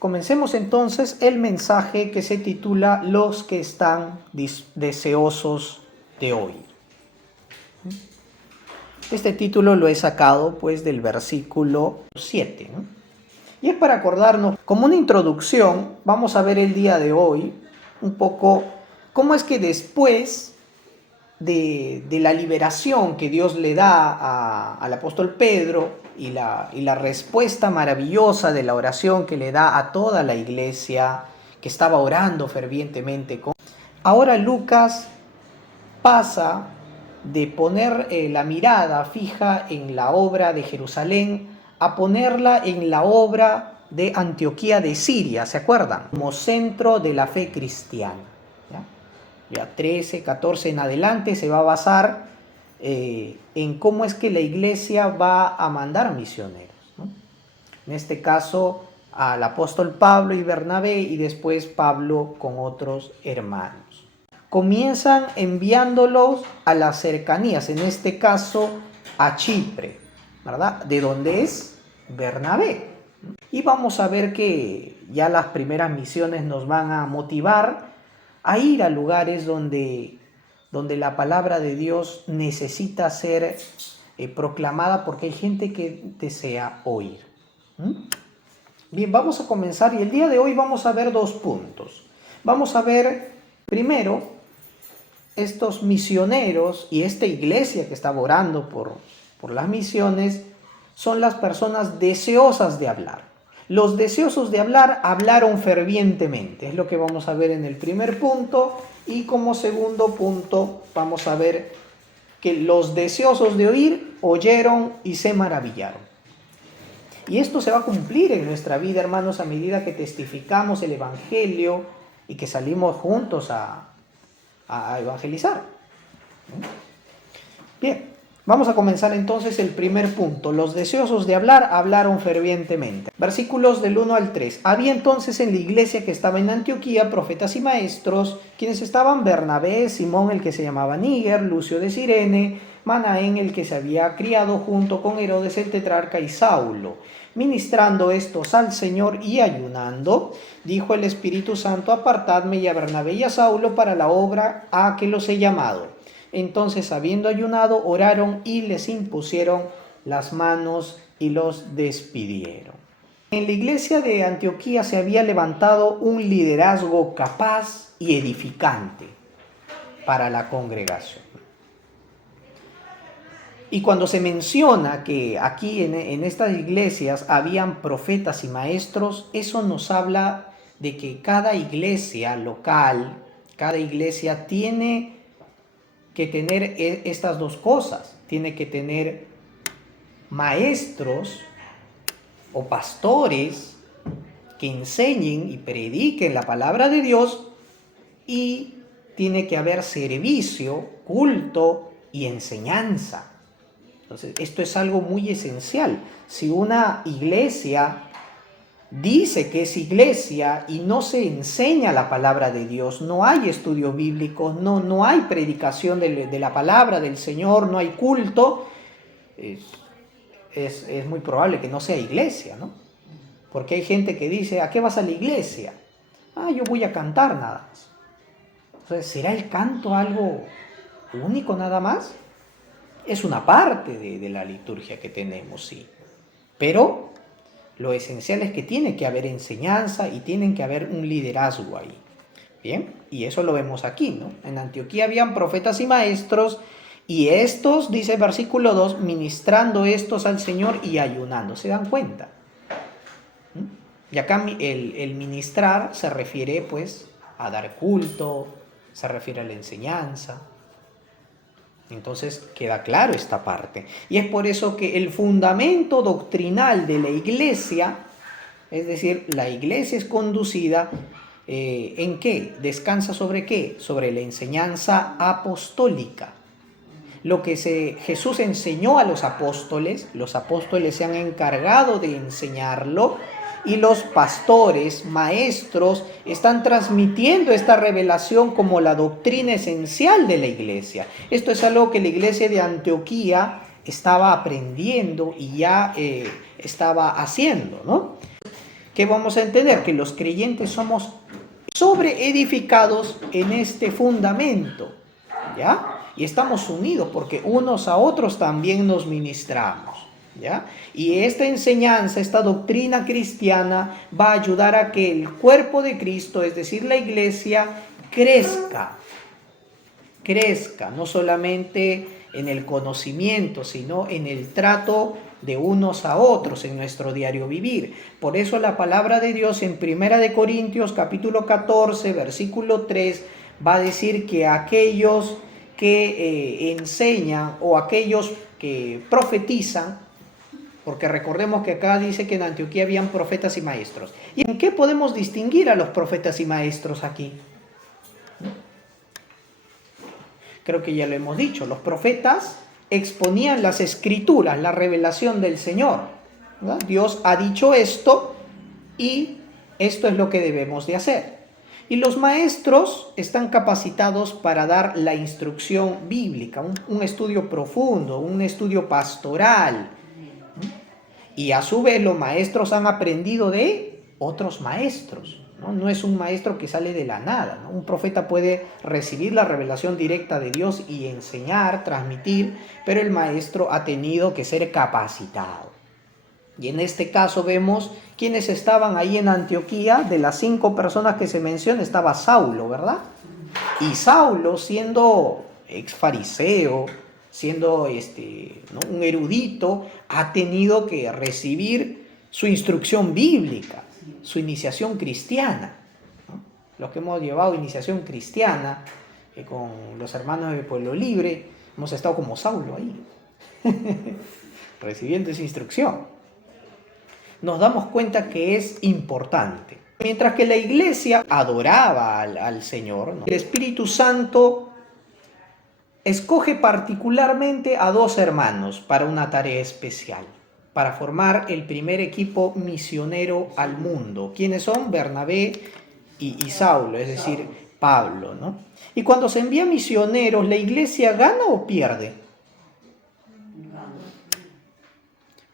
Comencemos entonces el mensaje que se titula Los que están deseosos de oír. Este título lo he sacado pues del versículo 7, ¿no? Y es para acordarnos, como una introducción, vamos a ver el día de hoy un poco cómo es que después de la liberación que Dios le da al apóstol Pedro y la respuesta maravillosa de la oración que le da a toda la iglesia que estaba orando fervientemente. Ahora Lucas pasa de poner la mirada fija en la obra de Jerusalén a ponerla en la obra de Antioquía de Siria, ¿se acuerdan? Como centro de la fe cristiana. Ya 13, 14 en adelante se va a basar en cómo es que la iglesia va a mandar misioneros, ¿no? En este caso al apóstol Pablo y Bernabé y después Pablo con otros hermanos. Comienzan enviándolos a las cercanías, en este caso a Chipre, ¿verdad? De donde es Bernabé. Y vamos a ver que ya las primeras misiones nos van a motivar a ir a lugares donde la palabra de Dios necesita ser proclamada porque hay gente que desea oír. Bien, vamos a comenzar y el día de hoy vamos a ver 2 puntos. Vamos a ver primero estos misioneros y esta iglesia que está orando por las misiones son las personas deseosas de hablar. Los deseosos de hablar hablaron fervientemente, es lo que vamos a ver en el primer punto, y como segundo punto vamos a ver que los deseosos de oír oyeron y se maravillaron. Y esto se va a cumplir en nuestra vida, hermanos, a medida que testificamos el evangelio y que salimos juntos a evangelizar. Bien, vamos a comenzar entonces el primer punto. Los deseosos de hablar hablaron fervientemente. Versículos del 1 al 3. Había entonces en la iglesia que estaba en Antioquía profetas y maestros, quienes estaban Bernabé, Simón el que se llamaba Níger, Lucio de Cirene, Manaén el que se había criado junto con Herodes el tetrarca y Saulo. Ministrando estos al Señor y ayunando, dijo el Espíritu Santo: apartadme y a Bernabé y a Saulo para la obra a que los he llamado. Entonces, habiendo ayunado, oraron y les impusieron las manos y los despidieron. En la iglesia de Antioquía se había levantado un liderazgo capaz y edificante para la congregación. Y cuando se menciona que aquí en estas iglesias habían profetas y maestros, eso nos habla de que cada iglesia local, cada iglesia tiene que tener estas 2 cosas. Tiene que tener maestros o pastores que enseñen y prediquen la palabra de Dios, y tiene que haber servicio, culto y enseñanza. Entonces, esto es algo muy esencial. Si una iglesia dice que es iglesia y no se enseña la palabra de Dios, no hay estudio bíblico, no hay predicación de la palabra del Señor, no hay culto, es muy probable que no sea iglesia, ¿no? Porque hay gente que dice: ¿a qué vas a la iglesia? Yo voy a cantar nada más. Entonces, ¿será el canto algo único nada más? Es una parte de la liturgia que tenemos, sí. Pero lo esencial es que tiene que haber enseñanza y tiene que haber un liderazgo ahí. Bien, y eso lo vemos aquí, ¿no? En Antioquía habían profetas y maestros, y estos, dice el versículo 2, ministrando estos al Señor y ayunando. ¿Se dan cuenta? Y acá el ministrar se refiere pues a dar culto, se refiere a la enseñanza. Entonces queda claro esta parte. Y es por eso que el fundamento doctrinal de la iglesia, es decir, la iglesia es conducida, ¿en qué? ¿Descansa sobre qué? Sobre la enseñanza apostólica. Lo que Jesús enseñó a los apóstoles se han encargado de enseñarlo, y los pastores, maestros, están transmitiendo esta revelación como la doctrina esencial de la iglesia. Esto es algo que la iglesia de Antioquía estaba aprendiendo y ya estaba haciendo, ¿no? ¿Qué vamos a entender? Que los creyentes somos sobreedificados en este fundamento, ¿ya? Y estamos unidos porque unos a otros también nos ministramos, ¿ya? Y esta enseñanza, esta doctrina cristiana va a ayudar a que el cuerpo de Cristo, es decir, la iglesia, crezca, no solamente en el conocimiento, sino en el trato de unos a otros en nuestro diario vivir. Por eso la palabra de Dios en 1 Corintios capítulo 14, versículo 3, va a decir que aquellos que enseñan o aquellos que profetizan, porque recordemos que acá dice que en Antioquía habían profetas y maestros. ¿Y en qué podemos distinguir a los profetas y maestros aquí? Creo que ya lo hemos dicho, los profetas exponían las escrituras, la revelación del Señor, ¿verdad? Dios ha dicho esto y esto es lo que debemos de hacer. Y los maestros están capacitados para dar la instrucción bíblica, un estudio profundo, un estudio pastoral. Y a su vez los maestros han aprendido de otros maestros. No es un maestro que sale de la nada, ¿no? Un profeta puede recibir la revelación directa de Dios y enseñar, transmitir, pero el maestro ha tenido que ser capacitado. Y en este caso vemos quienes estaban ahí en Antioquía. De las 5 personas que se mencionan estaba Saulo, ¿verdad? Y Saulo, siendo ex fariseo, siendo ¿no? un erudito, ha tenido que recibir su instrucción bíblica, su iniciación cristiana, ¿no? Los que hemos llevado iniciación cristiana con los hermanos de Pueblo Libre, hemos estado como Saulo ahí, recibiendo esa instrucción. Nos damos cuenta que es importante. Mientras que la iglesia adoraba al Señor, ¿no? El Espíritu Santo escoge particularmente a 2 hermanos para una tarea especial, para formar el primer equipo misionero al mundo. ¿Quiénes son? Bernabé y Saulo, es decir, Pablo, ¿no? Y cuando se envía misioneros, ¿la iglesia gana o pierde?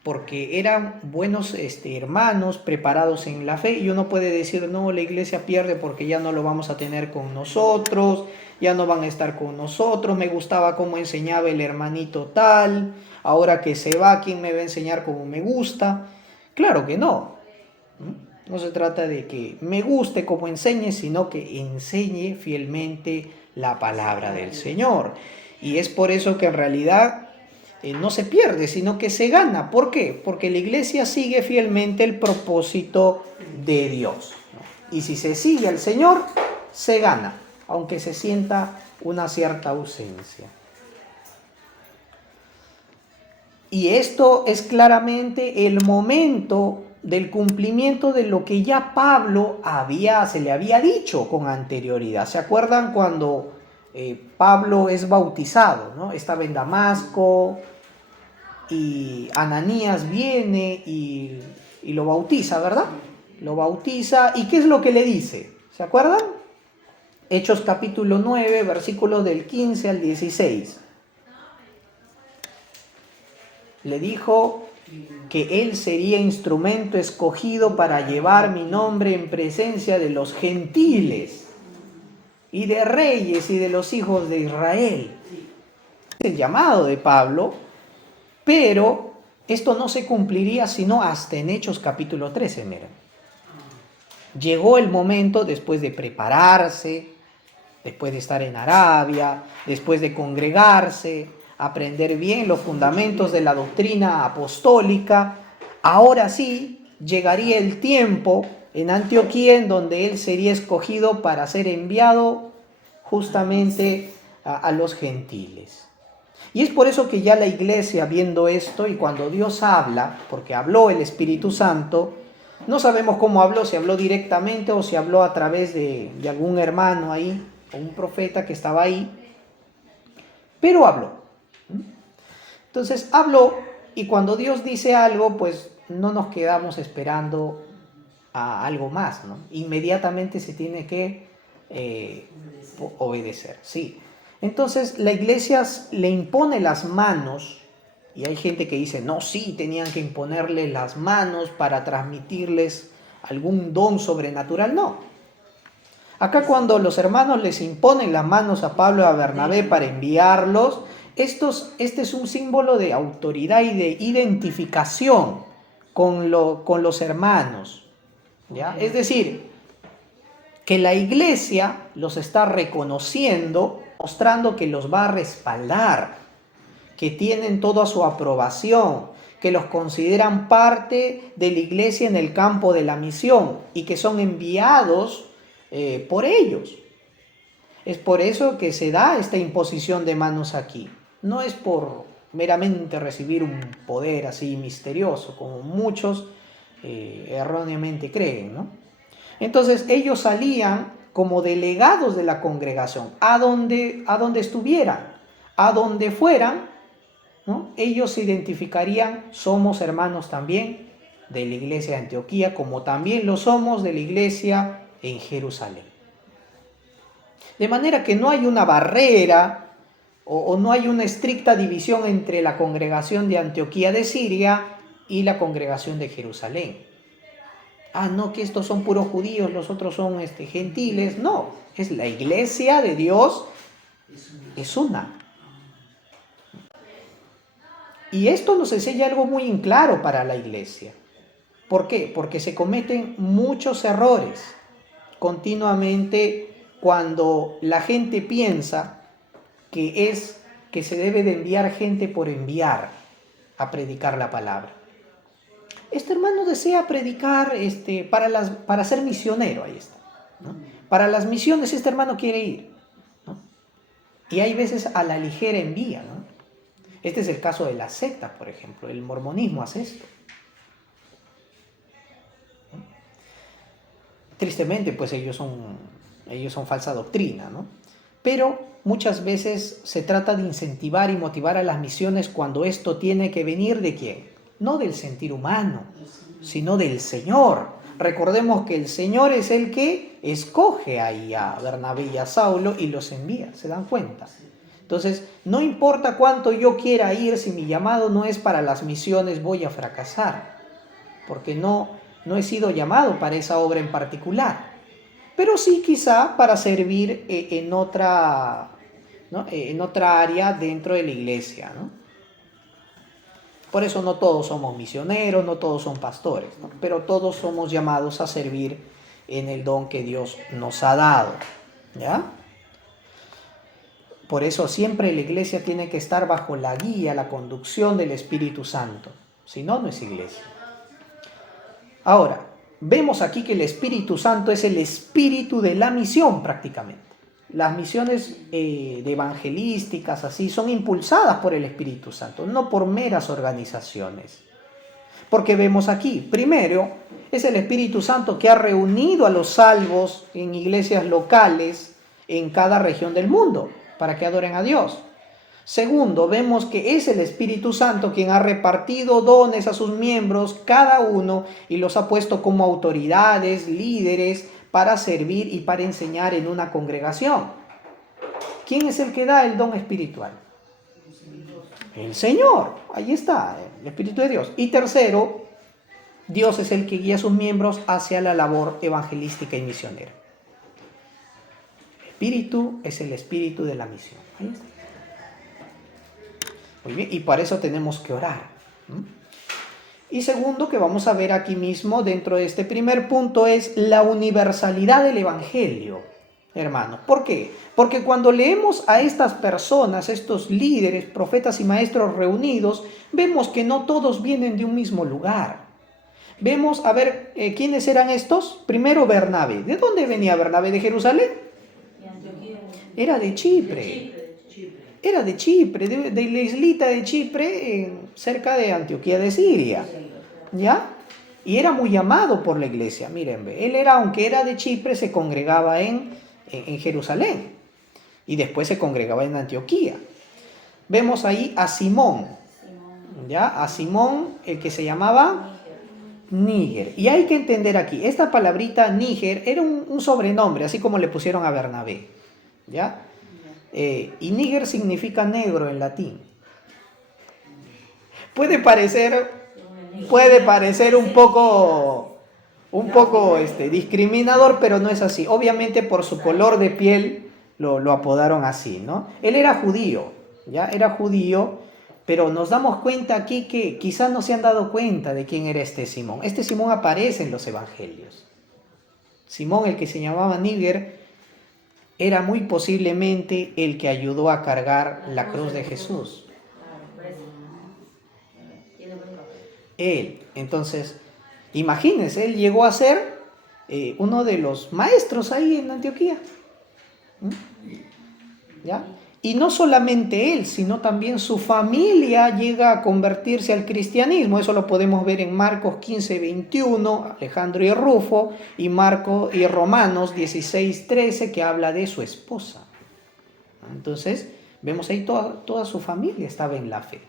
Porque eran buenos hermanos preparados en la fe, y uno puede decir, no, la iglesia pierde porque ya no lo vamos a tener con nosotros, ya no van a estar con nosotros, me gustaba cómo enseñaba el hermanito tal, ahora que se va, ¿quién me va a enseñar como me gusta? Claro que no. No se trata de que me guste como enseñe, sino que enseñe fielmente la palabra del Señor. Y es por eso que en realidad no se pierde, sino que se gana. ¿Por qué? Porque la iglesia sigue fielmente el propósito de Dios, ¿no? Y si se sigue al Señor, se gana, aunque se sienta una cierta ausencia. Y esto es claramente el momento del cumplimiento de lo que ya Pablo se le había dicho con anterioridad. ¿Se acuerdan cuando Pablo es bautizado, ¿no? Estaba en Damasco y Ananías viene y lo bautiza, ¿verdad? Lo bautiza, ¿y qué es lo que le dice? ¿Se acuerdan? Hechos capítulo 9, versículos del 15 al 16. Le dijo que él sería instrumento escogido para llevar mi nombre en presencia de los gentiles y de reyes y de los hijos de Israel. Es el llamado de Pablo, pero esto no se cumpliría sino hasta en Hechos capítulo 13, miren. Llegó el momento, después de prepararse, después de estar en Arabia, después de congregarse, aprender bien los fundamentos de la doctrina apostólica, ahora sí llegaría el tiempo en Antioquía en donde él sería escogido para ser enviado justamente a los gentiles. Y es por eso que ya la iglesia, viendo esto, y cuando Dios habla, porque habló el Espíritu Santo, no sabemos cómo habló, si habló directamente o si habló a través de algún hermano ahí, o un profeta que estaba ahí, pero habló. Entonces habló, y cuando Dios dice algo, pues no nos quedamos esperando a algo más, ¿no? Inmediatamente se tiene que obedecer, sí. Entonces la iglesia le impone las manos, y hay gente que dice, no, sí, tenían que imponerle las manos para transmitirles algún don sobrenatural, no. Acá cuando los hermanos les imponen las manos a Pablo y a Bernabé para enviarlos, este es un símbolo de autoridad y de identificación con los hermanos, ¿ya? Es decir, que la iglesia los está reconociendo, mostrando que los va a respaldar, que tienen toda su aprobación, que los consideran parte de la iglesia en el campo de la misión y que son enviados por ellos. Es por eso que se da esta imposición de manos aquí. No es por meramente recibir un poder así misterioso, como muchos erróneamente creen, ¿no? Entonces ellos salían como delegados de la congregación, a donde estuvieran, a donde fueran, ¿no? Ellos se identificarían, somos hermanos también de la iglesia de Antioquía, como también lo somos de la iglesia en Jerusalén. De manera que no hay una barrera o no hay una estricta división entre la congregación de Antioquía de Siria y la congregación de Jerusalén. No, que estos son puros judíos, los otros son gentiles. No, es la iglesia de Dios, es una. Y esto nos enseña algo muy en claro para la iglesia. ¿Por qué? Porque se cometen muchos errores continuamente cuando la gente piensa que se debe de enviar gente por enviar a predicar la palabra. Este hermano desea predicar para ser misionero, ahí está, ¿no? Para las misiones este hermano quiere ir, ¿no? Y hay veces a la ligera envía, ¿no? Este es el caso de las sectas, por ejemplo. El mormonismo hace esto, ¿no? Tristemente, pues ellos son falsa doctrina, ¿no? Pero muchas veces se trata de incentivar y motivar a las misiones cuando esto tiene que venir ¿de quién? No del sentir humano, sino del Señor. Recordemos que el Señor es el que escoge ahí a Bernabé y a Saulo y los envía, ¿se dan cuenta? Entonces, no importa cuánto yo quiera ir, si mi llamado no es para las misiones, voy a fracasar, porque no he sido llamado para esa obra en particular, pero sí quizá para servir en otra, ¿no? En otra área dentro de la iglesia, ¿no? Por eso no todos somos misioneros, no todos son pastores, ¿no? Pero todos somos llamados a servir en el don que Dios nos ha dado, ¿ya? Por eso siempre la iglesia tiene que estar bajo la guía, la conducción del Espíritu Santo. Si no, no es iglesia. Ahora, vemos aquí que el Espíritu Santo es el espíritu de la misión prácticamente. Las misiones evangelísticas así son impulsadas por el Espíritu Santo, no por meras organizaciones. Porque vemos aquí, primero, es el Espíritu Santo que ha reunido a los salvos en iglesias locales en cada región del mundo para que adoren a Dios. Segundo, vemos que es el Espíritu Santo quien ha repartido dones a sus miembros, cada uno, y los ha puesto como autoridades, líderes, para servir y para enseñar en una congregación. ¿Quién es el que da el don espiritual? El Señor. Ahí está, el Espíritu de Dios. Y tercero, Dios es el que guía a sus miembros hacia la labor evangelística y misionera. El Espíritu es el espíritu de la misión. Ahí está. Muy bien, y para eso tenemos que orar. Y segundo, que vamos a ver aquí mismo dentro de este primer punto, es la universalidad del Evangelio, hermanos. ¿Por qué? Porque cuando leemos a estas personas, estos líderes, profetas y maestros reunidos, vemos que no todos vienen de un mismo lugar. Vemos, a ver, ¿quiénes eran estos? Primero Bernabé. ¿De dónde venía Bernabé? ¿De Jerusalén? Era de Chipre. Era de Chipre, de la islita de Chipre, cerca de Antioquía de Siria, ¿ya? Y era muy amado por la iglesia, miren, él aunque era de Chipre, se congregaba en Jerusalén, y después se congregaba en Antioquía. Vemos ahí a Simón, ¿ya? A Simón, el que se llamaba Níger. Y hay que entender aquí, esta palabrita Níger era un sobrenombre, así como le pusieron a Bernabé, ¿ya? Y níger significa negro en latín. Puede parecer un un poco discriminador, pero no es así. Obviamente por su color de piel lo apodaron así, ¿no? Él era judío, ¿ya? Era judío, pero nos damos cuenta aquí que quizás no se han dado cuenta de quién era este Simón. Este Simón aparece en los evangelios. Simón, el que se llamaba Níger, era muy posiblemente el que ayudó a cargar la cruz de Jesús. Él, entonces, imagínense, él llegó a ser uno de los maestros ahí en Antioquía. ¿Ya? Y no solamente él, sino también su familia llega a convertirse al cristianismo. Eso lo podemos ver en Marcos 15, 21, Alejandro y Rufo, y Romanos 16, 13, que habla de su esposa. Entonces, vemos ahí toda su familia estaba en la fe.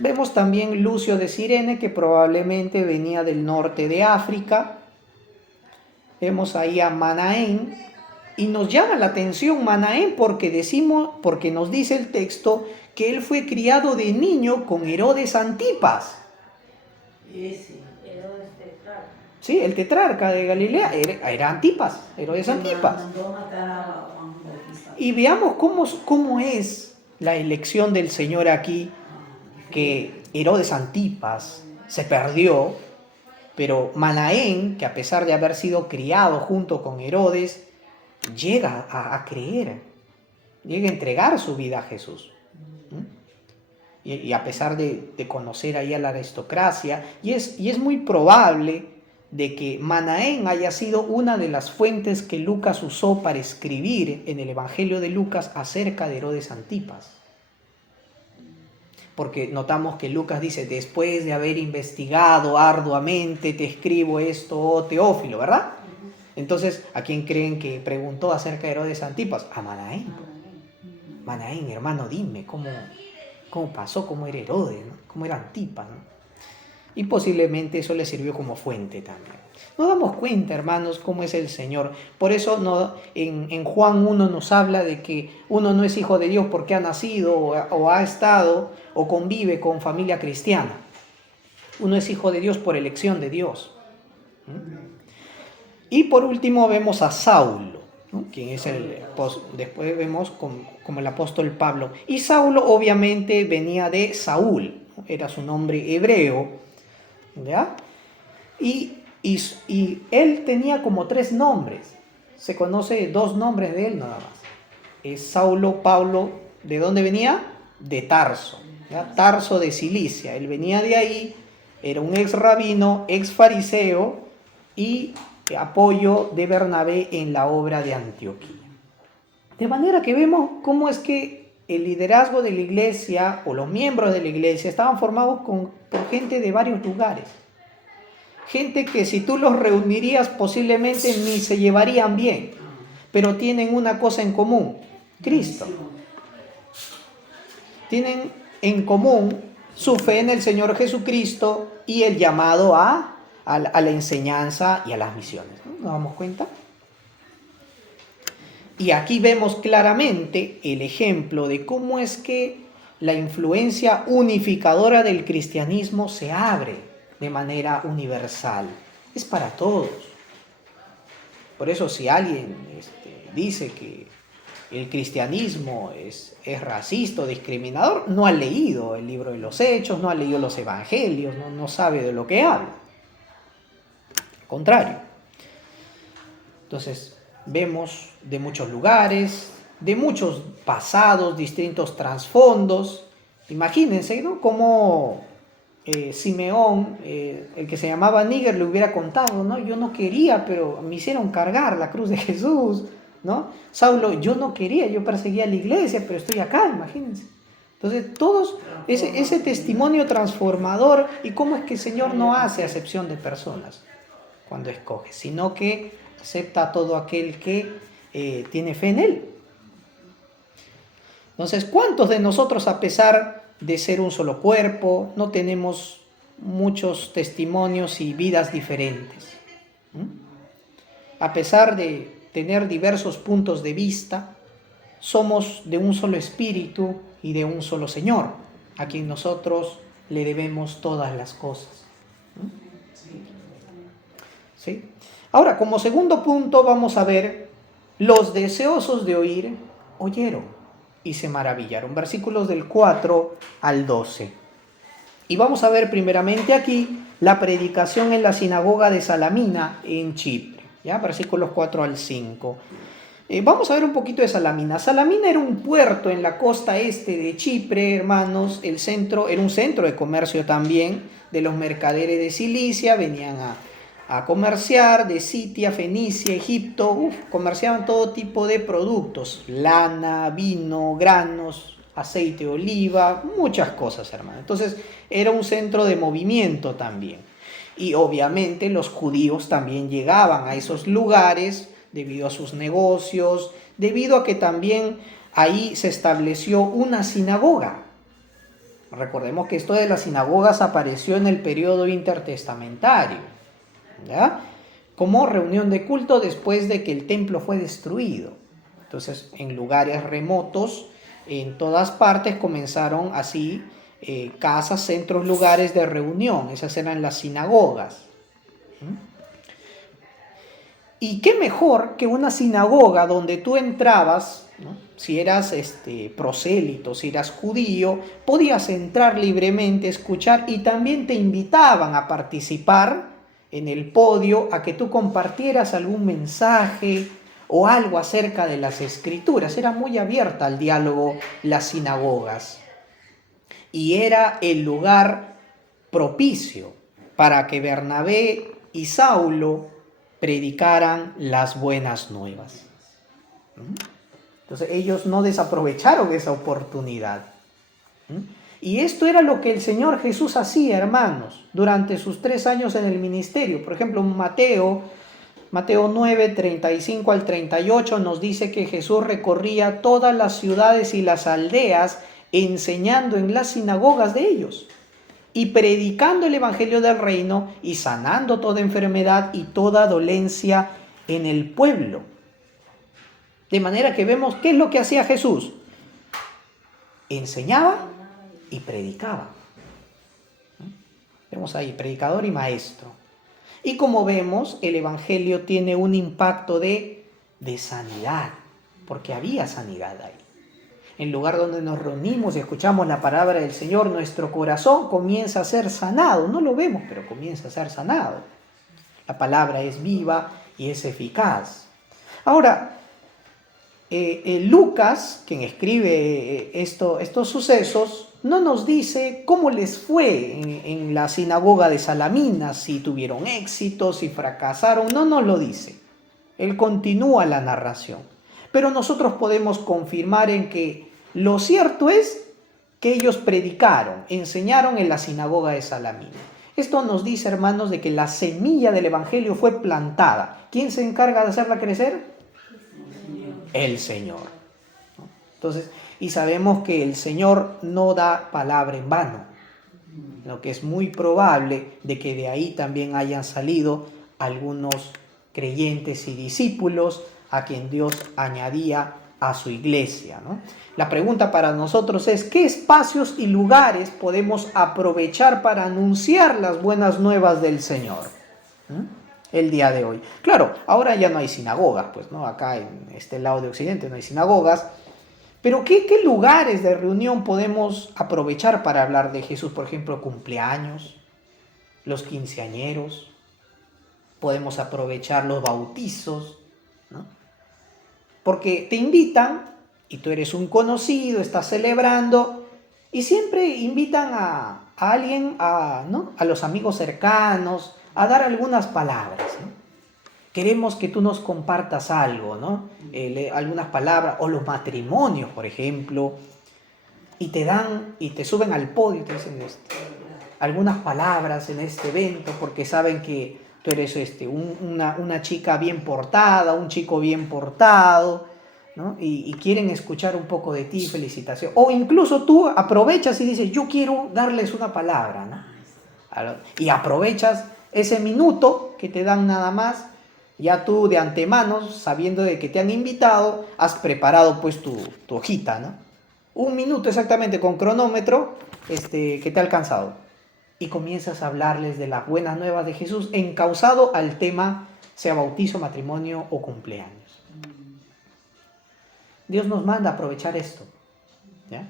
Vemos también Lucio de Cirene, que probablemente venía del norte de África. Vemos ahí a Manaén, y nos llama la atención Manaén porque nos dice el texto que él fue criado de niño con Herodes Antipas. Sí, el tetrarca de Galilea era Antipas, Herodes Antipas. Y veamos cómo es la elección del Señor aquí, que Herodes Antipas se perdió, pero Manaén, que a pesar de haber sido criado junto con Herodes, llega a creer, llega a entregar su vida a Jesús. Y a pesar de conocer ahí a la aristocracia, y es muy probable de que Manaén haya sido una de las fuentes que Lucas usó para escribir en el Evangelio de Lucas acerca de Herodes Antipas. Porque notamos que Lucas dice, después de haber investigado arduamente, te escribo esto, oh Teófilo, ¿verdad? Entonces, ¿a quién creen que preguntó acerca de Herodes Antipas? A Manaén. Manaén, hermano, dime, ¿cómo pasó? ¿Cómo era Herodes? ¿No? ¿Cómo era Antipas? ¿No? Y posiblemente eso le sirvió como fuente también. Nos damos cuenta, hermanos, cómo es el Señor. Por eso en Juan 1 nos habla de que uno no es hijo de Dios porque ha nacido o ha estado o convive con familia cristiana. Uno es hijo de Dios por elección de Dios. Y por último vemos a Saulo, ¿no? Quien es después vemos como el apóstol Pablo. Y Saulo obviamente venía de Saúl, ¿no? Era su nombre hebreo, ¿ya? Y él tenía como 3 nombres. Se conoce 2 nombres de él nada más. Es Saulo Paulo. ¿De dónde venía? De Tarso, ¿ya? Tarso de Cilicia. Él venía de ahí, era un ex rabino, ex fariseo y apoyo de Bernabé en la obra de Antioquía. De manera que vemos cómo es que el liderazgo de la iglesia o los miembros de la iglesia estaban formados por gente de varios lugares. Gente que si tú los reunirías posiblemente ni se llevarían bien, pero tienen una cosa en común, Cristo. Tienen en común su fe en el Señor Jesucristo y el llamado a la enseñanza y a las misiones. ¿Nos damos cuenta? Y aquí vemos claramente el ejemplo de cómo es que la influencia unificadora del cristianismo se abre de manera universal. Es para todos. Por eso si alguien dice que el cristianismo es racista o discriminador, no ha leído el libro de los Hechos, no ha leído los evangelios, no sabe de lo que habla. Al contrario. Entonces, vemos de muchos lugares, de muchos pasados, distintos trasfondos. Imagínense, ¿no? Cómo Simeón, el que se llamaba Níger, le hubiera contado, ¿no? Yo no quería, pero me hicieron cargar la cruz de Jesús, ¿no? Saulo, yo no quería, yo perseguía a la iglesia, pero estoy acá, imagínense. Entonces, todos, ese testimonio transformador, y cómo es que el Señor no hace acepción de personas cuando escoge, sino que acepta a todo aquel que tiene fe en Él. Entonces, ¿cuántos de nosotros, a pesar de ser un solo cuerpo, no tenemos muchos testimonios y vidas diferentes? A pesar de tener diversos puntos de vista, somos de un solo espíritu y de un solo Señor, a quien nosotros le debemos todas las cosas. ¿Sí? Ahora, como segundo punto, vamos a ver, los deseosos de oír, oyeron y se maravillaron. Versículos del 4 al 12. Y vamos a ver primeramente aquí la predicación en la sinagoga de Salamina en Chipre, ¿ya? Versículos 4 al 5. Vamos a ver un poquito de Salamina. Salamina era un puerto en la costa este de Chipre, hermanos. El centro era un centro de comercio también de los mercaderes de Cilicia. Venían a comerciar de Sitia, Fenicia, Egipto. Comerciaban todo tipo de productos: lana, vino, granos, aceite de oliva, muchas cosas, hermano. Entonces era un centro de movimiento también. Y obviamente los judíos también llegaban a esos lugares debido a sus negocios, debido a que también ahí se estableció una sinagoga. Recordemos que esto de las sinagogas apareció en el periodo intertestamentario, ¿ya? Como reunión de culto después de que el templo fue destruido. Entonces, en lugares remotos, en todas partes comenzaron así casas, centros, lugares de reunión. Esas eran las sinagogas. Y qué mejor que una sinagoga donde tú entrabas, ¿no? Si eras prosélito, si eras judío, podías entrar libremente, escuchar, y también te invitaban a participar en el podio, a que tú compartieras algún mensaje o algo acerca de las Escrituras. Era muy abierta al diálogo las sinagogas. Y era el lugar propicio para que Bernabé y Saulo predicaran las buenas nuevas. Entonces ellos no desaprovecharon esa oportunidad. Y esto era lo que el Señor Jesús hacía, hermanos, durante sus 3 años en el ministerio. Por ejemplo, Mateo 9, 35 al 38 nos dice que Jesús recorría todas las ciudades y las aldeas enseñando en las sinagogas de ellos y predicando el evangelio del reino y sanando toda enfermedad y toda dolencia en el pueblo. De manera que vemos qué es lo que hacía Jesús. Enseñaba y predicaba. Vemos ahí, predicador y maestro. Y como vemos, el evangelio tiene un impacto de sanidad, porque había sanidad ahí. En el lugar donde nos reunimos y escuchamos la palabra del Señor, nuestro corazón comienza a ser sanado. No lo vemos, pero comienza a ser sanado. La palabra es viva y es eficaz. Ahora, Lucas, quien escribe estos sucesos, no nos dice cómo les fue en la sinagoga de Salamina, si tuvieron éxito, si fracasaron. No nos lo dice. Él continúa la narración. Pero nosotros podemos confirmar en que lo cierto es que ellos predicaron, enseñaron en la sinagoga de Salamina. Esto nos dice, hermanos, de que la semilla del evangelio fue plantada. ¿Quién se encarga de hacerla crecer? El Señor. Entonces, y sabemos que el Señor no da palabra en vano, lo que es muy probable de que de ahí también hayan salido algunos creyentes y discípulos a quien Dios añadía a su iglesia, ¿no? La pregunta para nosotros es: ¿qué espacios y lugares podemos aprovechar para anunciar las buenas nuevas del Señor el día de hoy? Claro, ahora ya no hay sinagogas, pues, ¿no? Acá en este lado de Occidente no hay sinagogas. Pero ¿qué lugares de reunión podemos aprovechar para hablar de Jesús? Por ejemplo, cumpleaños, los quinceañeros, podemos aprovechar los bautizos, ¿no? Porque te invitan y tú eres un conocido, estás celebrando y siempre invitan a alguien, ¿no? A los amigos cercanos, a dar algunas palabras, ¿no? Queremos que tú nos compartas algo, ¿no? Algunas palabras, o los matrimonios, por ejemplo, y te dan y te suben al podio y te dicen algunas palabras en este evento, porque saben que tú eres una chica bien portada, un chico bien portado, ¿no? Y quieren escuchar un poco de ti, felicitación. O incluso tú aprovechas y dices: yo quiero darles una palabra, ¿no? Y aprovechas ese minuto que te dan nada más. Ya tú de antemano, sabiendo de que te han invitado, has preparado pues tu hojita, ¿no? 1 minuto exactamente con cronómetro que te ha alcanzado. y comienzas a hablarles de las buenas nuevas de Jesús, encauzado al tema, sea bautizo, matrimonio o cumpleaños. Dios nos manda a aprovechar esto, ¿ya?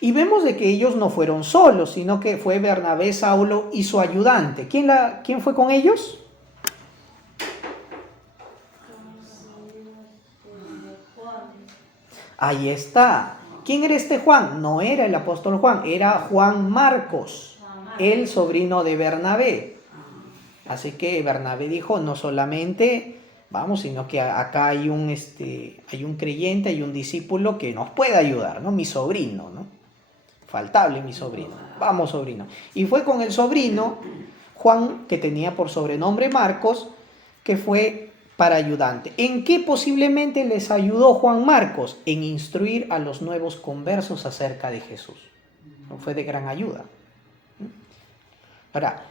Y vemos de que ellos no fueron solos, sino que fue Bernabé, Saulo y su ayudante. ¿Quién fue con ellos? Ahí está. ¿Quién era este Juan? No era el apóstol Juan, era Juan Marcos, el sobrino de Bernabé. Así que Bernabé dijo, no solamente vamos, sino que acá hay un creyente, hay un discípulo que nos puede ayudar, ¿no? Mi sobrino, ¿no? Faltable mi sobrino. Vamos, sobrino. Y fue con el sobrino, Juan, que tenía por sobrenombre Marcos, que fue para ayudante. ¿En qué posiblemente les ayudó Juan Marcos? En instruir a los nuevos conversos acerca de Jesús. ¿No? Fue de gran ayuda. Ahora,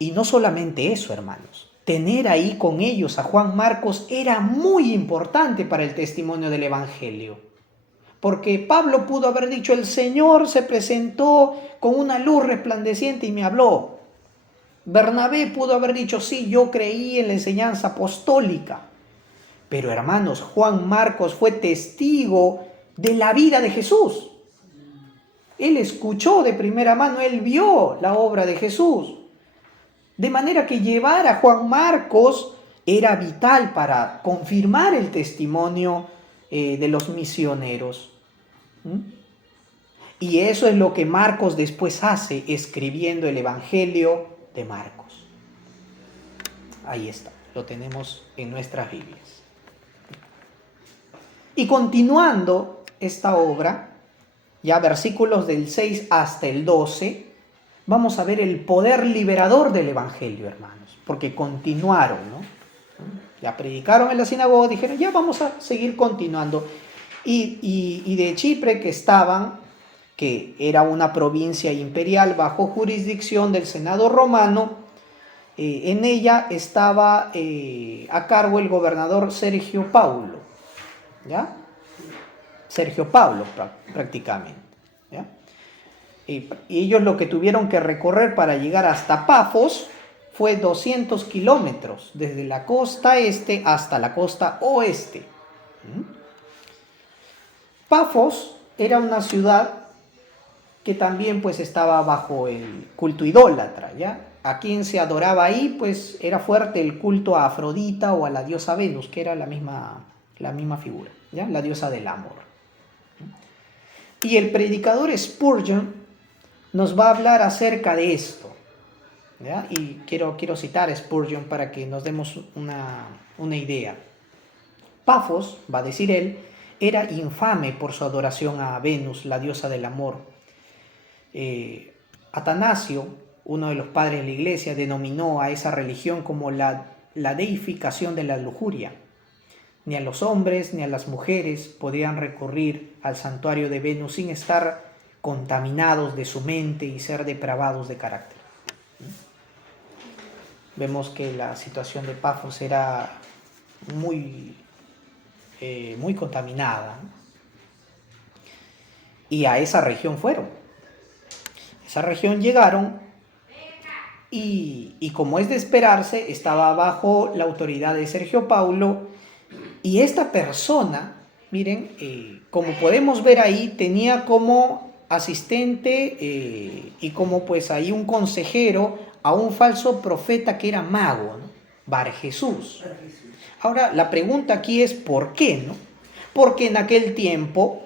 y no solamente eso, hermanos. Tener ahí con ellos a Juan Marcos era muy importante para el testimonio del Evangelio. Porque Pablo pudo haber dicho, el Señor se presentó con una luz resplandeciente y me habló. Bernabé pudo haber dicho, sí, yo creí en la enseñanza apostólica. Pero hermanos, Juan Marcos fue testigo de la vida de Jesús. Él escuchó de primera mano, él vio la obra de Jesús. De manera que llevar a Juan Marcos era vital para confirmar el testimonio de los misioneros. Y eso es lo que Marcos después hace, escribiendo el Evangelio de Marcos. Ahí está, lo tenemos en nuestras Biblias. Y continuando esta obra, ya versículos del 6 hasta el 12, vamos a ver el poder liberador del Evangelio, hermanos, porque continuaron, ¿no? Ya predicaron en la sinagoga, dijeron, ya vamos a seguir continuando. Y de Chipre, que era una provincia imperial bajo jurisdicción del Senado romano, en ella estaba a cargo el gobernador Sergio Paulo, ¿ya? Sergio Pablo prácticamente, ¿ya? Y ellos lo que tuvieron que recorrer para llegar hasta Pafos fue 200 kilómetros, desde la costa este hasta la costa oeste. Pafos era una ciudad que también pues estaba bajo el culto idólatra, ¿ya? A quien se adoraba ahí pues era fuerte el culto a Afrodita o a la diosa Venus, que era la misma figura, ¿ya? La diosa del amor. Y el predicador Spurgeon nos va a hablar acerca de esto, ¿ya? Y quiero citar a Spurgeon para que nos demos una idea. Pafos, va a decir él, era infame por su adoración a Venus, la diosa del amor. Atanasio, uno de los padres de la iglesia, denominó a esa religión como la deificación de la lujuria. Ni a los hombres ni a las mujeres podían recurrir al santuario de Venus sin estar contaminados de su mente y ser depravados de carácter. Vemos que la situación de Pafos era muy contaminada. Y a esa región fueron. A esa región llegaron y como es de esperarse, estaba bajo la autoridad de Sergio Paulo. Y esta persona, miren, como podemos ver ahí, tenía como asistente y como pues ahí un consejero a un falso profeta que era mago, ¿no? Bar Jesús. Ahora, la pregunta aquí es ¿por qué, no? Porque en aquel tiempo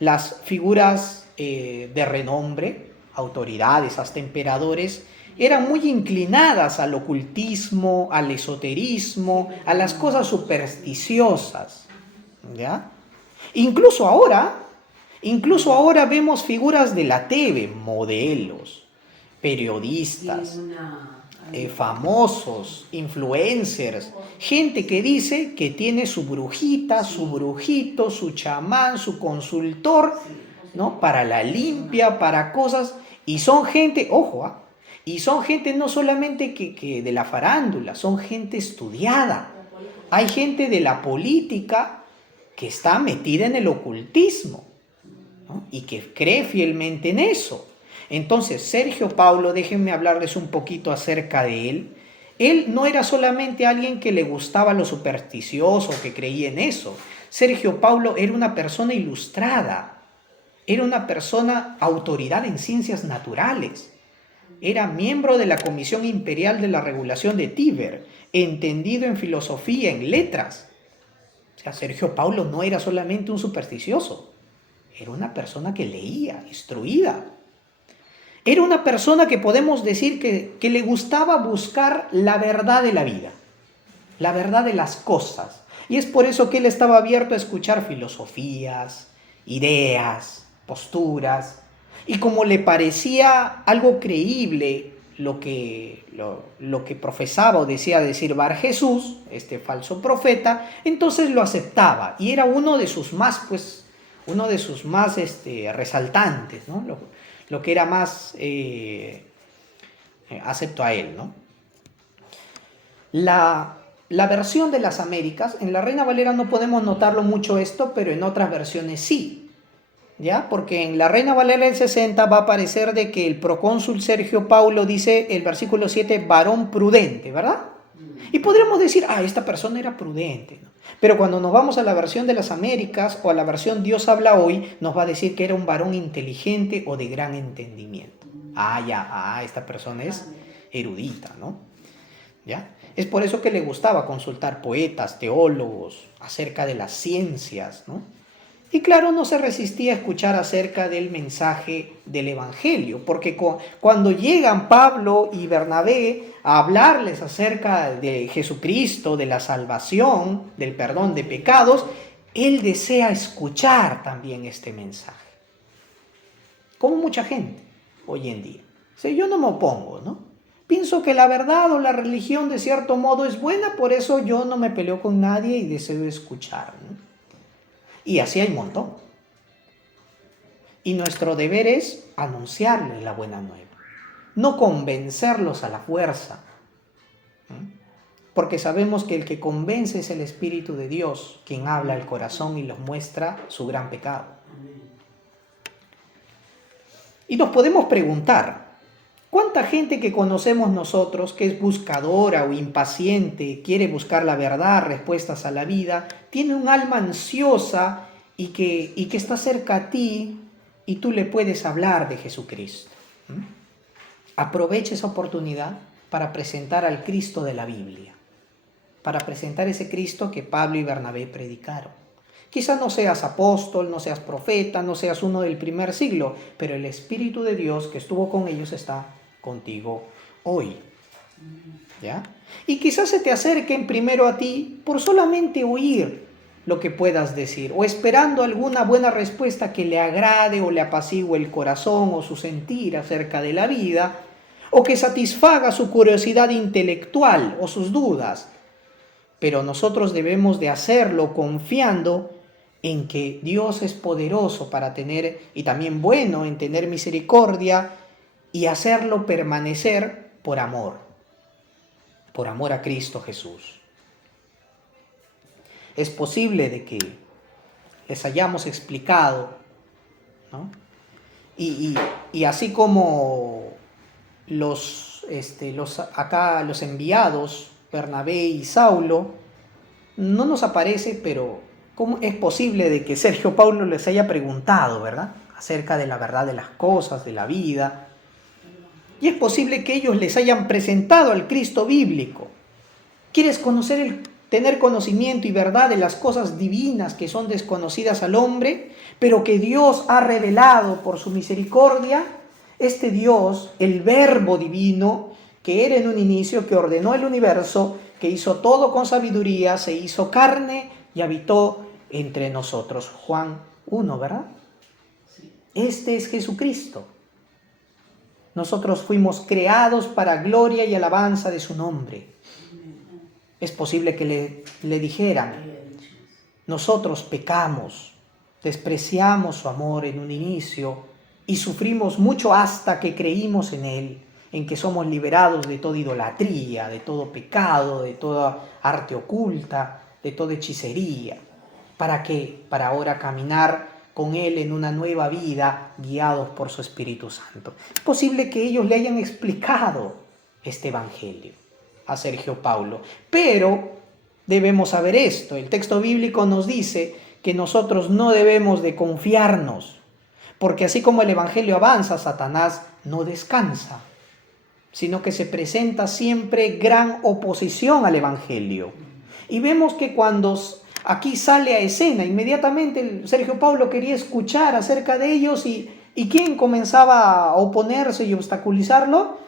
las figuras de renombre, autoridades, hasta emperadores, eran muy inclinadas al ocultismo, al esoterismo, a las cosas supersticiosas, ¿ya? Incluso ahora vemos figuras de la TV, modelos, periodistas, famosos, influencers, gente que dice que tiene su brujita, su brujito, su chamán, su consultor, ¿no? Para la limpia, para cosas, y son gente, ojo, y son gente no solamente que de la farándula, son gente estudiada. Hay gente de la política que está metida en el ocultismo, ¿no? Y que cree fielmente en eso. Entonces, Sergio Paulo, déjenme hablarles un poquito acerca de él. Él no era solamente alguien que le gustaba lo supersticioso, que creía en eso. Sergio Paulo era una persona ilustrada, era una persona autoridad en ciencias naturales, era miembro de la Comisión Imperial de la Regulación de Tíber, entendido en filosofía, en letras. O sea, Sergio Paulo no era solamente un supersticioso, era una persona que leía, instruida. Era una persona que podemos decir que le gustaba buscar la verdad de la vida, la verdad de las cosas. Y es por eso que él estaba abierto a escuchar filosofías, ideas, posturas. Y como le parecía algo creíble lo que profesaba o decía decir Bar Jesús, este falso profeta, entonces lo aceptaba. Y era uno de sus más resaltantes, ¿no? Lo que era más acepto a él, ¿no? La versión de las Américas, en la Reina Valera no podemos notarlo mucho esto, pero en otras versiones sí, ¿ya? Porque en la Reina Valera del 60 va a aparecer de que el procónsul Sergio Paulo dice, el versículo 7, varón prudente, ¿verdad? Y podríamos decir, esta persona era prudente, ¿no? Pero cuando nos vamos a la versión de las Américas o a la versión Dios habla hoy, nos va a decir que era un varón inteligente o de gran entendimiento. Esta persona es erudita, ¿no? ¿Ya? Es por eso que le gustaba consultar poetas, teólogos, acerca de las ciencias, ¿no? Y claro, no se resistía a escuchar acerca del mensaje del Evangelio, porque cuando llegan Pablo y Bernabé a hablarles acerca de Jesucristo, de la salvación, del perdón de pecados, él desea escuchar también este mensaje. Como mucha gente hoy en día. O sea, yo no me opongo, ¿no? Pienso que la verdad o la religión de cierto modo es buena, por eso yo no me peleo con nadie y deseo escuchar, ¿no? Y así hay un montón. Y nuestro deber es anunciarles la buena nueva, no convencerlos a la fuerza, porque sabemos que el que convence es el Espíritu de Dios, quien habla al corazón y los muestra su gran pecado. Y nos podemos preguntar, ¿cuánta gente que conocemos nosotros, que es buscadora o impaciente, quiere buscar la verdad, respuestas a la vida, tiene un alma ansiosa y que está cerca a ti y tú le puedes hablar de Jesucristo? Aprovecha esa oportunidad para presentar al Cristo de la Biblia, para presentar ese Cristo que Pablo y Bernabé predicaron. Quizás no seas apóstol, no seas profeta, no seas uno del primer siglo, pero el Espíritu de Dios que estuvo con ellos está contigo hoy, ¿ya? Y quizás se te acerquen primero a ti por solamente oír lo que puedas decir, o esperando alguna buena respuesta que le agrade o le apacigüe el corazón o su sentir acerca de la vida, o que satisfaga su curiosidad intelectual o sus dudas. Pero nosotros debemos de hacerlo confiando en que Dios es poderoso para tener, y también bueno en tener misericordia, y hacerlo permanecer por amor a Cristo Jesús. Es posible de que les hayamos explicado, ¿no? Y así como los enviados, Bernabé y Saulo, no nos aparece, pero ¿cómo es posible de que Sergio Paulo les haya preguntado, ¿verdad?, acerca de la verdad de las cosas, de la vida? Y es posible que ellos les hayan presentado al Cristo bíblico. ¿Quieres tener conocimiento y verdad de las cosas divinas que son desconocidas al hombre, pero que Dios ha revelado por su misericordia? Este Dios, el Verbo divino, que era en un inicio, que ordenó el universo, que hizo todo con sabiduría, se hizo carne y habitó entre nosotros. Juan 1, ¿verdad? Este es Jesucristo. Nosotros fuimos creados para gloria y alabanza de su nombre. Es posible que le dijeran, nosotros pecamos, despreciamos su amor en un inicio y sufrimos mucho hasta que creímos en él, en que somos liberados de toda idolatría, de todo pecado, de toda arte oculta, de toda hechicería. ¿Para qué? Para ahora caminar con Él en una nueva vida, guiados por su Espíritu Santo. Es posible que ellos le hayan explicado este evangelio a Sergio Paulo, pero debemos saber esto. El texto bíblico nos dice que nosotros no debemos de confiarnos, porque así como el evangelio avanza, Satanás no descansa, sino que se presenta siempre gran oposición al evangelio. Y vemos que cuando aquí sale a escena, inmediatamente Sergio Paulo quería escuchar acerca de ellos, y ¿quién comenzaba a oponerse y obstaculizarlo?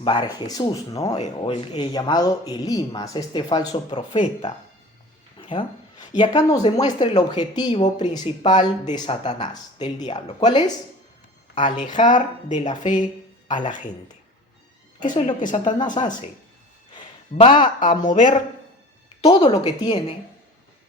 Bar Jesús, ¿no? O el llamado Elimas, este falso profeta, ¿ya? Y acá nos demuestra el objetivo principal de Satanás, del diablo. ¿Cuál es? Alejar de la fe a la gente. Eso es lo que Satanás hace. Va a mover todo lo que tiene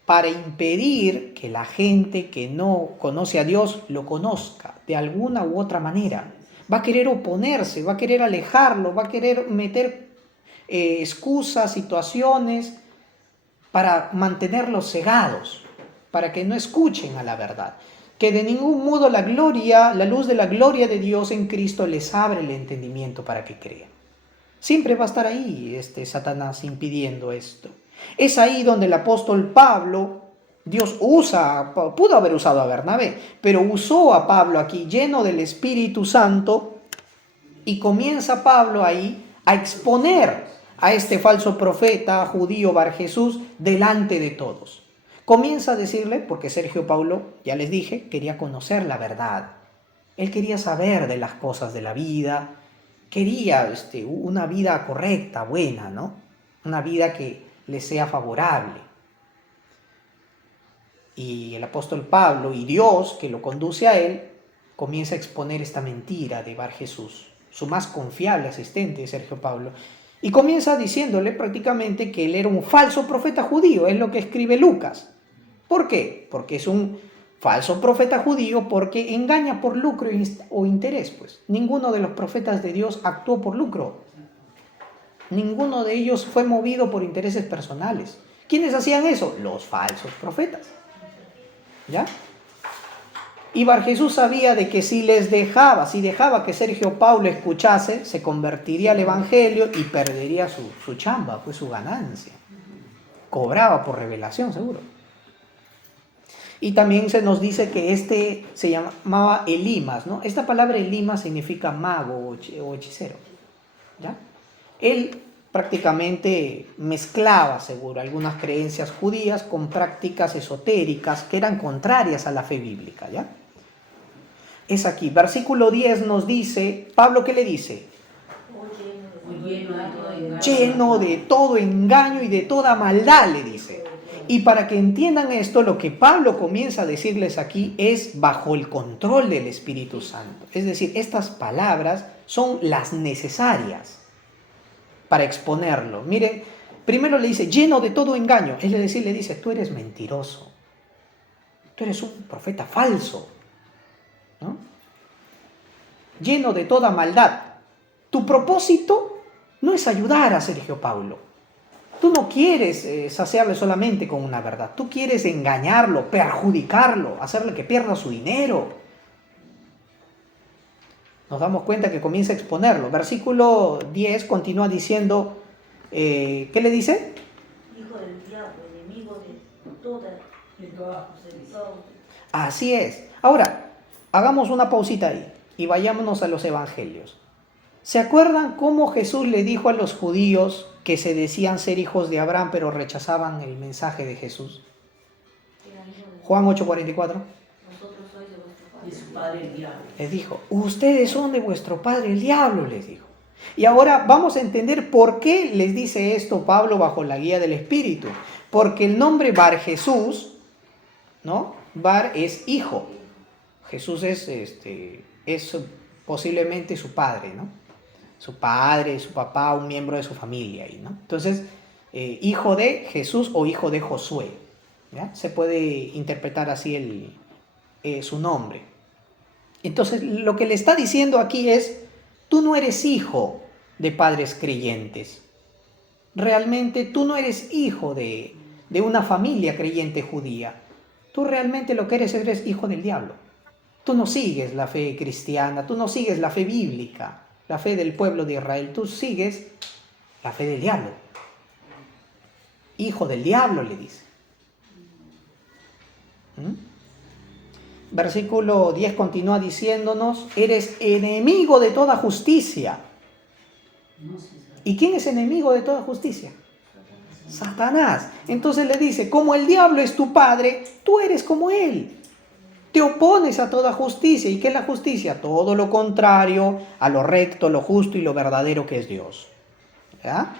para impedir que la gente que no conoce a Dios lo conozca de alguna u otra manera. Va a querer oponerse, va a querer alejarlo, va a querer meter excusas, situaciones para mantenerlos cegados, para que no escuchen a la verdad. Que de ningún modo la luz de la gloria de Dios en Cristo les abre el entendimiento para que crean. Siempre va a estar ahí Satanás impidiendo esto. Es ahí donde el apóstol Pablo, Dios pudo haber usado a Bernabé, pero usó a Pablo aquí lleno del Espíritu Santo, y comienza Pablo ahí a exponer a este falso profeta judío Bar Jesús delante de todos. Comienza a decirle, porque Sergio Paulo, ya les dije, quería conocer la verdad. Él quería saber de las cosas de la vida, quería una vida correcta, buena, ¿no? Una vida que le sea favorable. Y el apóstol Pablo y Dios, que lo conduce a él, comienza a exponer esta mentira de Bar Jesús, su más confiable asistente, Sergio Paulo, y comienza diciéndole prácticamente que él era un falso profeta judío. Es lo que escribe Lucas. ¿Por qué? Porque es un falso profeta judío, porque engaña por lucro o interés. Pues ninguno de los profetas de Dios actuó por lucro. Ninguno de ellos fue movido por intereses personales. ¿Quiénes hacían eso? Los falsos profetas. ¿Ya? Y Bar Jesús sabía de que si dejaba que Sergio Paulo escuchase, se convertiría al evangelio y perdería su chamba, pues su ganancia. Cobraba por revelación, seguro. Y también se nos dice que se llamaba Elimas, ¿no? Esta palabra Elimas significa mago o hechicero, ¿ya? Él prácticamente mezclaba, seguro, algunas creencias judías con prácticas esotéricas que eran contrarias a la fe bíblica, ¿ya? Es aquí, versículo 10 nos dice, Pablo, ¿qué le dice? Lleno de todo engaño y de toda maldad, le dice. Y para que entiendan esto, lo que Pablo comienza a decirles aquí es bajo el control del Espíritu Santo. Es decir, estas palabras son las necesarias para exponerlo. Miren, primero le dice, lleno de todo engaño. Es decir, le dice, tú eres mentiroso. Tú eres un profeta falso, ¿no? Lleno de toda maldad. Tu propósito no es ayudar a Sergio Paulo. Tú no quieres saciarle solamente con una verdad. Tú quieres engañarlo, perjudicarlo, hacerle que pierda su dinero. Nos damos cuenta que comienza a exponerlo. Versículo 10 continúa diciendo, ¿qué le dice? Hijo del diablo, enemigo de toda. Así es. Ahora, hagamos una pausita ahí y vayámonos a los evangelios. ¿Se acuerdan cómo Jesús le dijo a los judíos que se decían ser hijos de Abraham pero rechazaban el mensaje de Jesús? Juan 8:44. De su padre el diablo. Les dijo, ustedes son de vuestro padre el diablo, les dijo. Y ahora vamos a entender por qué les dice esto Pablo bajo la guía del Espíritu. Porque el nombre Bar Jesús, ¿no? Bar es hijo. Jesús es posiblemente su padre, ¿no? Su padre, su papá, un miembro de su familia, ¿no? Entonces, hijo de Jesús o hijo de Josué, ¿ya? Se puede interpretar así su nombre. Entonces, lo que le está diciendo aquí es, tú no eres hijo de padres creyentes. Realmente tú no eres hijo de una familia creyente judía. tú realmente lo que eres hijo del diablo. Tú no sigues la fe cristiana, tú no sigues la fe bíblica, la fe del pueblo de Israel, tú sigues la fe del diablo. Hijo del diablo, le dice. Versículo 10 continúa diciéndonos, eres enemigo de toda justicia. ¿Y quién es enemigo de toda justicia? Satanás. Entonces le dice, como el diablo es tu padre, tú eres como él. Te opones a toda justicia. ¿Y qué es la justicia? Todo lo contrario a lo recto, lo justo y lo verdadero que es Dios. ¿Ya?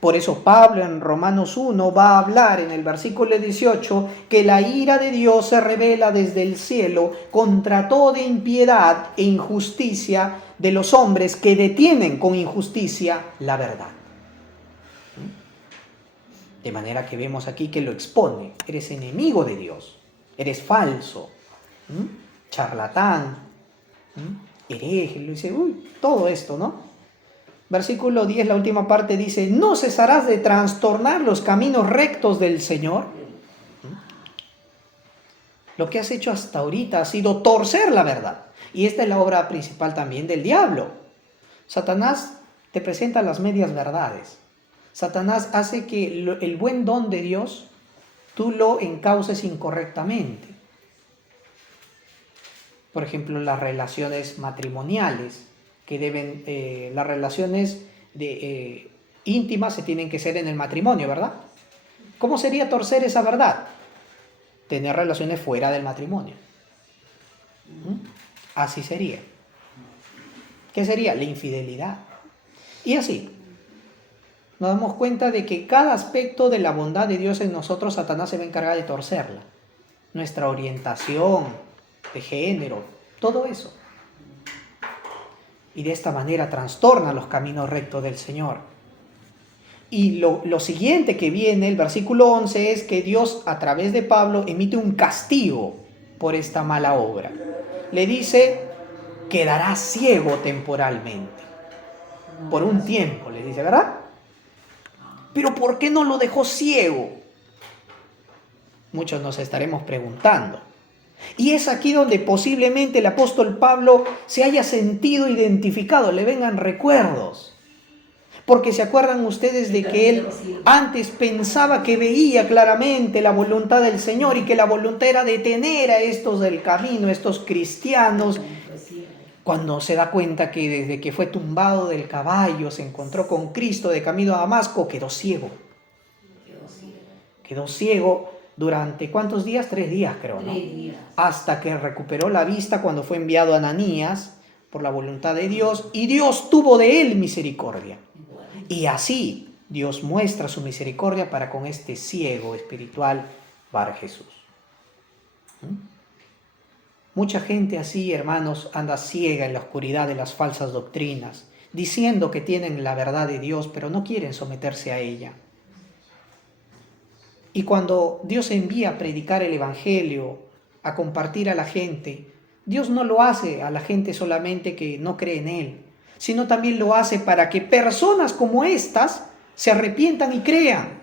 Por eso Pablo en Romanos 1 va a hablar en el versículo 18 que la ira de Dios se revela desde el cielo contra toda impiedad e injusticia de los hombres que detienen con injusticia la verdad. De manera que vemos aquí que lo expone. Eres enemigo de Dios, eres falso, charlatán, hereje, lo dice, todo esto, ¿no? Versículo 10, la última parte dice, ¿no cesarás de trastornar los caminos rectos del Señor? Lo que has hecho hasta ahorita ha sido torcer la verdad. Y esta es la obra principal también del diablo. Satanás te presenta las medias verdades. Satanás hace que el buen don de Dios tú lo encauces incorrectamente. Por ejemplo, las relaciones matrimoniales, que deben, las relaciones íntimas se tienen que ser en el matrimonio, ¿verdad? ¿Cómo sería torcer esa verdad? Tener relaciones fuera del matrimonio. Así sería. ¿Qué sería? La infidelidad. Y así. Nos damos cuenta de que cada aspecto de la bondad de Dios en nosotros, Satanás se va a encargar de torcerla. Nuestra orientación de género, todo eso. Y de esta manera trastorna los caminos rectos del Señor. Y lo siguiente que viene, el versículo 11, es que Dios a través de Pablo emite un castigo por esta mala obra. Le dice, quedará ciego temporalmente. Por un tiempo, le dice, ¿verdad? Pero ¿por qué no lo dejó ciego? Muchos nos estaremos preguntando. Y es aquí donde posiblemente el apóstol Pablo se haya sentido identificado, le vengan recuerdos. Porque se acuerdan ustedes de que él antes pensaba que veía claramente la voluntad del Señor y que la voluntad era detener a estos del camino, estos cristianos. Cuando se da cuenta que desde que fue tumbado del caballo, se encontró con Cristo de camino a Damasco, quedó ciego. Quedó ciego durante ¿cuántos días? 3 días, creo, ¿no? 3 días. Hasta que recuperó la vista cuando fue enviado a Ananías por la voluntad de Dios, y Dios tuvo de él misericordia. Y así Dios muestra su misericordia para con este ciego espiritual Bar Jesús. Mucha gente así, hermanos, anda ciega en la oscuridad de las falsas doctrinas, diciendo que tienen la verdad de Dios, pero no quieren someterse a ella. Y cuando Dios envía a predicar el Evangelio, a compartir a la gente, Dios no lo hace a la gente solamente que no cree en Él, sino también lo hace para que personas como estas se arrepientan y crean.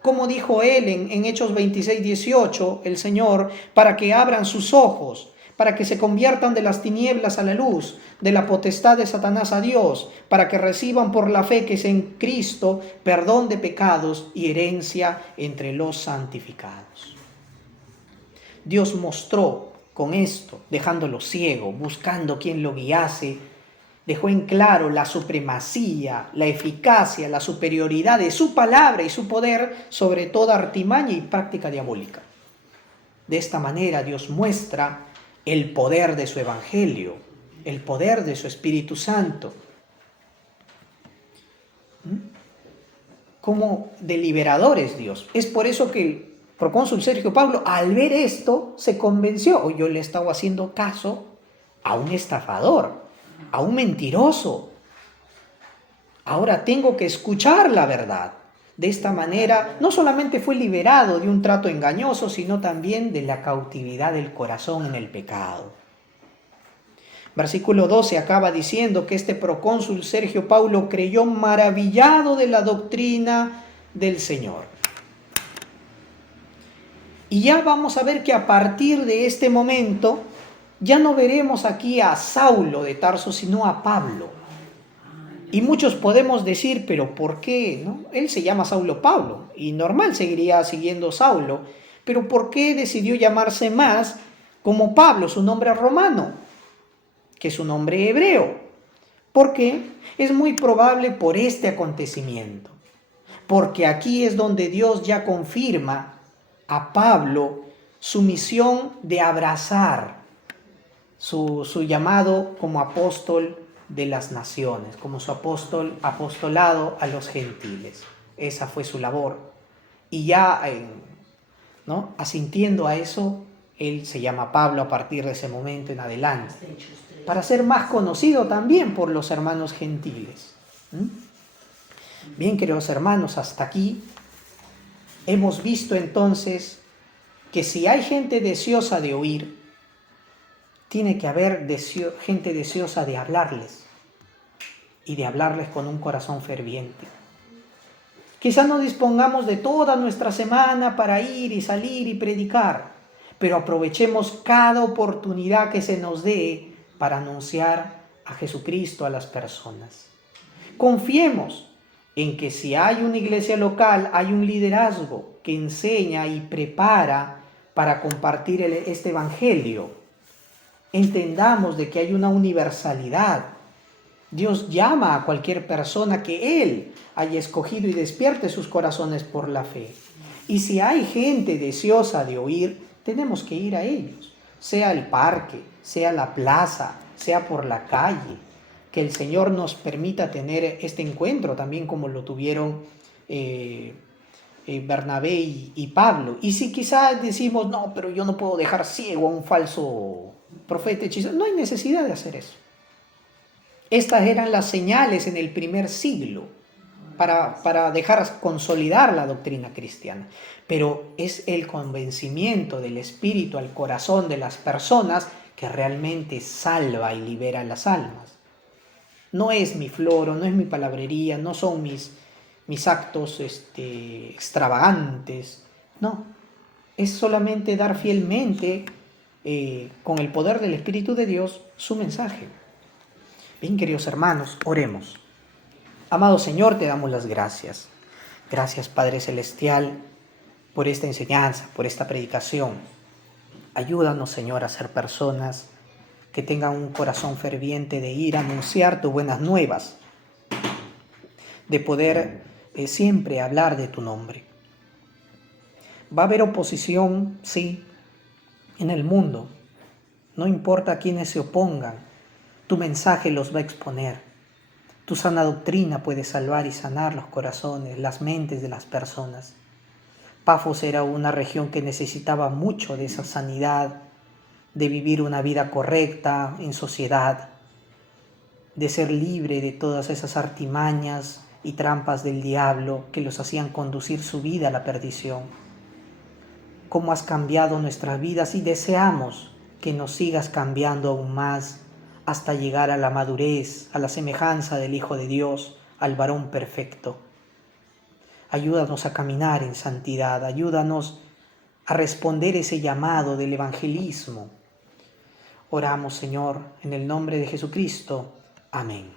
Como dijo Él en Hechos 26:18, el Señor, para que abran sus ojos, para que se conviertan de las tinieblas a la luz, de la potestad de Satanás a Dios, para que reciban por la fe que es en Cristo perdón de pecados y herencia entre los santificados. Dios mostró con esto, dejándolo ciego, buscando quien lo guiase, dejó en claro la supremacía, la eficacia, la superioridad de su palabra y su poder sobre toda artimaña y práctica diabólica. De esta manera Dios muestra el poder de su evangelio, el poder de su Espíritu Santo. Como de liberador es Dios. Es por eso que el procónsul Sergio Pablo, al ver esto, se convenció. Yo le estaba haciendo caso a un estafador, a un mentiroso. Ahora tengo que escuchar la verdad. De esta manera, no solamente fue liberado de un trato engañoso, sino también de la cautividad del corazón en el pecado. Versículo 12 acaba diciendo que este procónsul Sergio Paulo creyó maravillado de la doctrina del Señor. Y ya vamos a ver que a partir de este momento ya no veremos aquí a Saulo de Tarso, sino a Pablo. Y muchos podemos decir, pero ¿por qué? ¿No? Él se llama Saulo Pablo y normal seguiría siguiendo Saulo, pero ¿por qué decidió llamarse más como Pablo, su nombre romano, que su nombre hebreo? ¿Por qué? Es muy probable por este acontecimiento, porque aquí es donde Dios ya confirma a Pablo su misión de abrazar su llamado como apóstol de las naciones, como su apostolado a los gentiles. Esa fue su labor. Y ya, ¿no?, asintiendo a eso, él se llama Pablo a partir de ese momento en adelante, para ser más conocido también por los hermanos gentiles. Bien, queridos hermanos, hasta aquí hemos visto entonces que si hay gente deseosa de oír, tiene que haber gente deseosa de hablarles y de hablarles con un corazón ferviente. Quizá no dispongamos de toda nuestra semana para ir y salir y predicar, pero aprovechemos cada oportunidad que se nos dé para anunciar a Jesucristo a las personas. Confiemos en que si hay una iglesia local, hay un liderazgo que enseña y prepara para compartir este evangelio. Entendamos de que hay una universalidad. Dios llama a cualquier persona que Él haya escogido y despierte sus corazones por la fe. Y si hay gente deseosa de oír, tenemos que ir a ellos, sea el parque, sea la plaza, sea por la calle. Que el Señor nos permita tener este encuentro también como lo tuvieron Bernabé y Pablo. Y si quizás decimos, no, pero yo no puedo dejar ciego a un falso profeta hechicero, no hay necesidad de hacer eso. Estas eran las señales en el primer siglo para dejar consolidar la doctrina cristiana. Pero es el convencimiento del Espíritu al corazón de las personas que realmente salva y libera las almas. No es mi floro, no es mi palabrería, no son mis actos extravagantes. No, es solamente dar fielmente, con el poder del Espíritu de Dios, su mensaje. Bien, queridos hermanos, oremos. Amado Señor, te damos las gracias. Gracias, Padre Celestial, por esta enseñanza, por esta predicación. Ayúdanos, Señor, a ser personas que tengan un corazón ferviente de ir a anunciar tus buenas nuevas, de poder siempre hablar de tu nombre. Va a haber oposición, sí, en el mundo. No importa quiénes se opongan, tu mensaje los va a exponer. Tu sana doctrina puede salvar y sanar los corazones, las mentes de las personas. Pafos era una región que necesitaba mucho de esa sanidad, de vivir una vida correcta en sociedad, de ser libre de todas esas artimañas y trampas del diablo que los hacían conducir su vida a la perdición. Cómo has cambiado nuestras vidas y deseamos que nos sigas cambiando aún más hasta llegar a la madurez, a la semejanza del Hijo de Dios, al varón perfecto. Ayúdanos a caminar en santidad, ayúdanos a responder ese llamado del evangelismo. Oramos, Señor, en el nombre de Jesucristo. Amén.